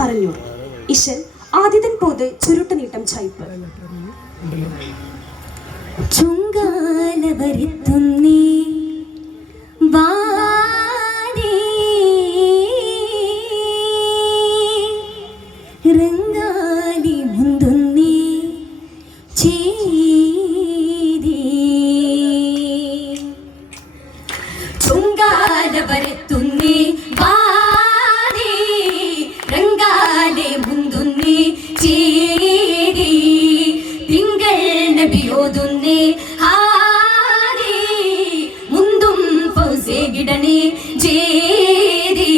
പറഞ്ഞു. ഇശൽ ആദിതൻ പോത് ചുരുട്ട് നീട്ടം ചായ്പ് ചുങ്കാല വരുത്തുന്നേ വാനേ രംഗാലി മുന്തുന്നേ ചേരി ചുങ്കാല വരുത്തുന്നേ വാനേ രംഗാലി മുന്തുന്നേ ചേരി തിങ്കൾ നബിയോതുന്നേ ഹാരി മുന്തും ഫൗസേ ഗിടണേ ജേരി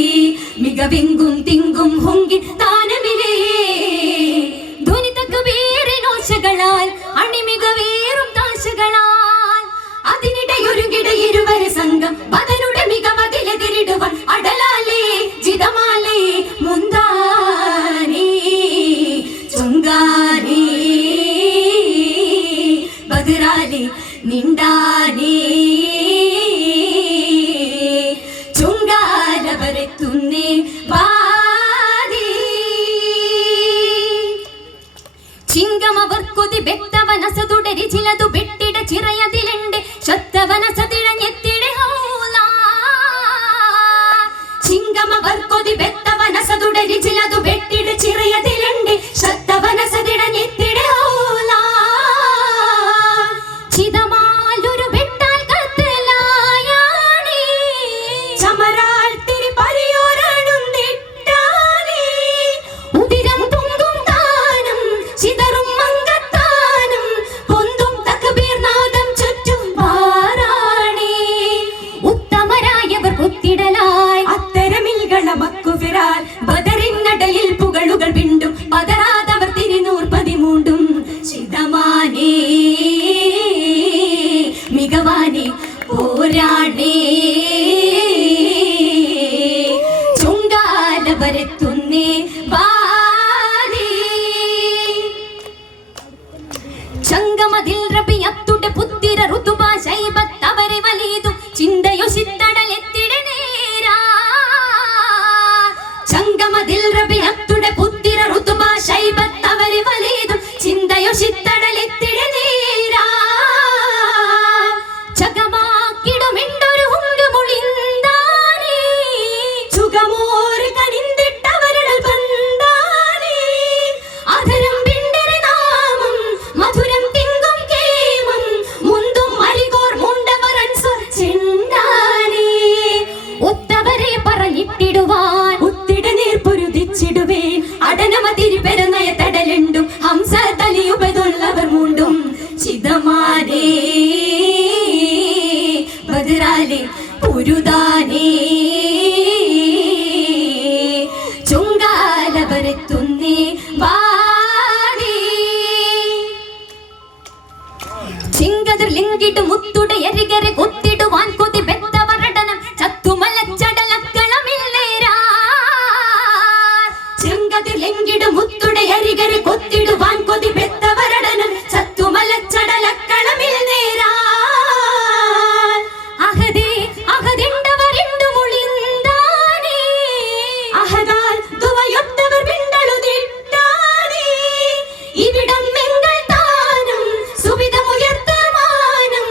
മികവിങ്കും തിങ്കും ഹൊങ്കി താനമിലേ ധ്വനി തക്കബീറിനോശകളാൽ അണിമികവേറും താശകളാൽ അതിനിടയൊരുകിട ഇരുവര സംഘം ബദരുടെ മികവതിലെതിരിടുവാൻ അടലാലേ ജിതമാലേ മുന്താനേ ചുങ്കാനേ ബദറാലേ നിണ്ടാനേ ചുങ്കാല വരത്തുന്നേ വാദി ചിങ്കമവർക്കൊതി വ്യക്തവനസതുടരി ചിലതു വെട്ടിട ചിറയതിലുണ്ട് ശക്തവനസതിഴഞ്ഞെത്തിടെ ഹൗല ചിങ്കമവർക്കൊതി വ്യക്തവനസതുടരി ചിലതു വെട്ടിട ചിറയതിലുണ്ട് ശക്തവനസതിഴഞ്ഞെത്തിടെ ഹൗല ചിതമാലൊരു വെട്ടാൽ കത്തലായാണി ചമരാൾ തിരി പരിയോരണുണ്ടിട്ടാണി ഉദിരം പൊങ്കും താനം ചിതറും മങ്കത്താനം പൊന്തും തക്ബീർ നാദം ചുറ്റും പാറാണി ഉത്തമരായവർ കുത്തിടലായി അത്തരമിൽകള മക്കുവിരാൽ ബദറിനടയിൽ പുകളുകൾ വിണ്ടും പതരാതവർ തിരിനൂർ പതിമൂണ്ടും ചിതമാനേ മികവാനേ പോരാടേ ചുങ്കാല വരത്തുന്നേ വാദി ചങ്കമതിൽ റബിയത്തുടെ പുത്തിര ഋതുബ ശൈബത്തവരെ വലീതും ചിന്തയോ ചിത്തടലെത്തിടെ നേരാ ചങ്കമതിൽ റബിയത്തുടെ പുത്തിര ഋതുബ ശൈബത്തവരെ വലീതും ചിന്തയോ ചിത്തടലെത്തിടെ നേരാ ചകമാക്കിടുമെണ്ടൊരു ഹുങ്കുമുളിന്താനേ ചുകമോര് കനിന്തിട്ടവരടൽ ബന്ധാനേ അധരം പിണ്ടരെ നാമം മധുരം തിങ്കും കേമം മുന്തും മലികോർ മുണ്ടവരൻസു ചെണ്ടാനേ ഒത്തവരെ പറഞ്ഞിട്ടിടുവാൻ ഒത്തിട നീർ പൊരുതിച്ചിടുവേൻ അടനമ തിരുപെരുന്നയ തടലുണ്ടും ഹംസ തലിയുപതുള്ളവർ മുണ്ടും ചിതമാനേ ബദറാലേ പുരുദാനേ ചുങ്കാല വരത്തുന്നേ വാദി ചിങ്കതിർ ലിങ്കിട്ടു മുത്തുടെ എരികരെ കൊത്തിടുവാൻ കൊതി ബെത്തവരടനം ചത്തുമലച്ചടലക്കളമില്ലേരാ ചിങ്കതിർ ലിങ്കിടു മുത്തുടെ എരികരെ കൊത്തിടുവാൻ കൊതി ബെത്തവരടനം ചത്തുമലച്ചടലക്കളമിൽ നേരാ അഹദേ അഹദിണ്ടവരിണ്ടു മുളിന്താനേ അഹദാൽ ദുവയൊത്തവർ വിണ്ടളുതിട്ടാനേ ഇവിടം എങ്കൾ താനം സുവിധമുയർത്തമാനം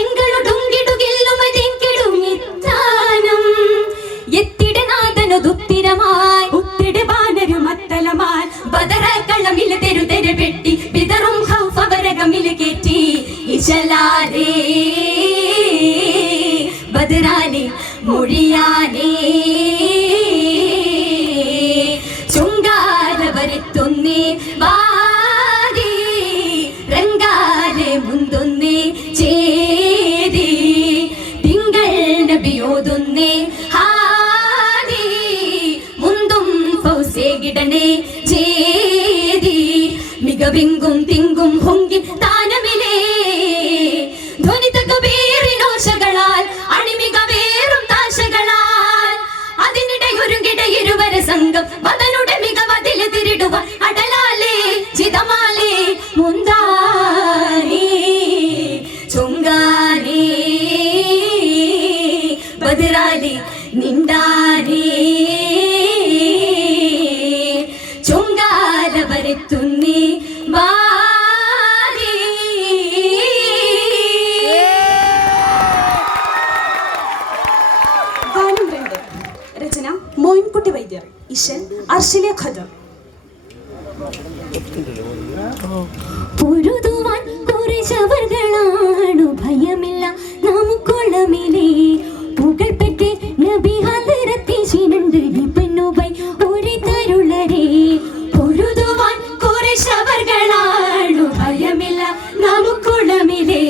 എങ്ങളുടുങ്കിടുകില്ലുമതെങ്കിടും ഇത്താനം എത്തിടെ നാദനതുത്തിരമായി ഉത്തിടെ ബാനരുമത്തലമാൽ ബദറക്കള്ളമില് തെരുതെരു വെട്ടി വിതറും ഹൗഫവരകമില് കേറ്റി ഇശലാലേ ബദറാലേ മൊഴിയാനേ ചുങ്കാല വരത്തുന്നേ വാദി രംഗാലെ മുന്തുന്നേ ചേരി തിങ്കൾ നബിയോതുന്നേ ഹാദി മുന്തും ഫൗസേ ഗിടണേ ചേരി മികവിങ്കും തിങ്കും ഹൊങ്കി താനമിലേ ധ്വനി തകബീറിനോശകളാൽ അണിമികവേറും താശകളാൽ അതിനിടയൊരുകിട ഇരുവര സംഘം ബദരുടെ മികവതിലെതിരിടുവാൻ അടലാലേ ജിതമാലേ മുന്താനേ ചുങ്കാനേ ബദറാലേ നിണ്ടാനേ അർഷിലെ ഖദർ. പൊരുതുവാൻ കുറച്ചവർകളാണു ഭയമില്ല നമുക്കുള്ളമില്ലേ പുകൾപ്പെട്ട് നബി ഹദറത്തിനുണ്ട് ഇബ്നുബൈ ഒരു തരുളരെ പൊരുതുവാൻ കുറച്ചവർകളാണു ഭയമില്ല നമുക്കുള്ളമില്ലേ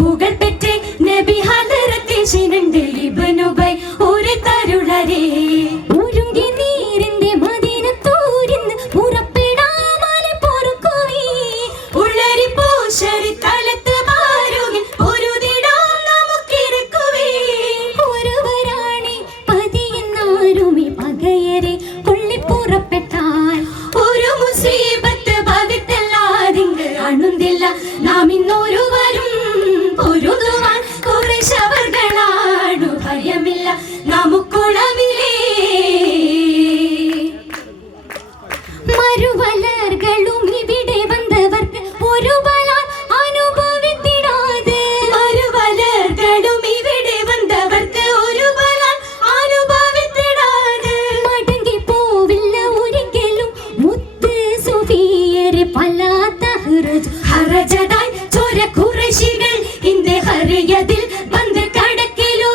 പുകൾപ്പെട്ട് നബി ഹദറത്തിനുണ്ട് ഇബ്നുബൈ ഒരു തരുളരെ ഒരുങ്ങി നീരിന്റെ മദീനത്തൂരിന്ന് പുറപ്പെടാമലെ പൊറുക്കുവീ ഉള്ളരി പൂശരി തലത്ത് മാറുകിൽ ഒരുതിടാം നമുക്കിരക്കുവേ ഒരുവരാണി പതിയെന്നാരുമേ പകയരെ കൊള്ളിപ്പുറപ്പെട്ടാൽ ഒരു മുസീബത്ത് ഭവിത്തല്ലാതിങ്ക് അണുന്നില്ല നാം ഇന്നൊരുവരും പൊരുതുവാൻ കുറച്ചവർകളാണു ഭയമില്ല നമുക്കുളമില്ലേ മരുവലർകളും ഇവിടെ വന്നവർക്ക് ഒരു ബലാൽ അനുഭവിത്തിടാതെ മരുവലർകളും ഇവിടെ വന്നവർക്ക് ഒരു ബലാൽ അനുഭവിത്തിടാതെ മടങ്ങി പോവില്ല ഒരിക്കലും മുത്ത് സുഫിയരെ പലാത്ത ഹറജതായി ചോര കുറശികൾ ഇന്ത്യ ഹറിയതിൽ വന്ന് കടക്കിലോ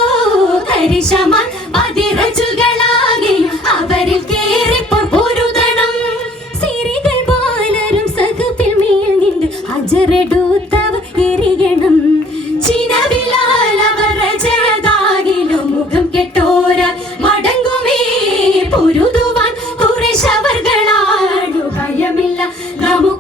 കരിശമാൻ പതിരജുകളാകെയും അവരിൽ കേറിപ്പോൾ പൊരുതണം സിരികൾ ബാലരും സകപ്പിൽ മേൽ നിന്ന് അജറെടുത്തവ എറിയണം ചിനവിലാലവർ രജയതാകിലും മുഖം കെട്ടോര മടങ്ങുമേ പൊരുതുവാൻ കുറച്ചവർകളാണു ഭയമില്ല നമു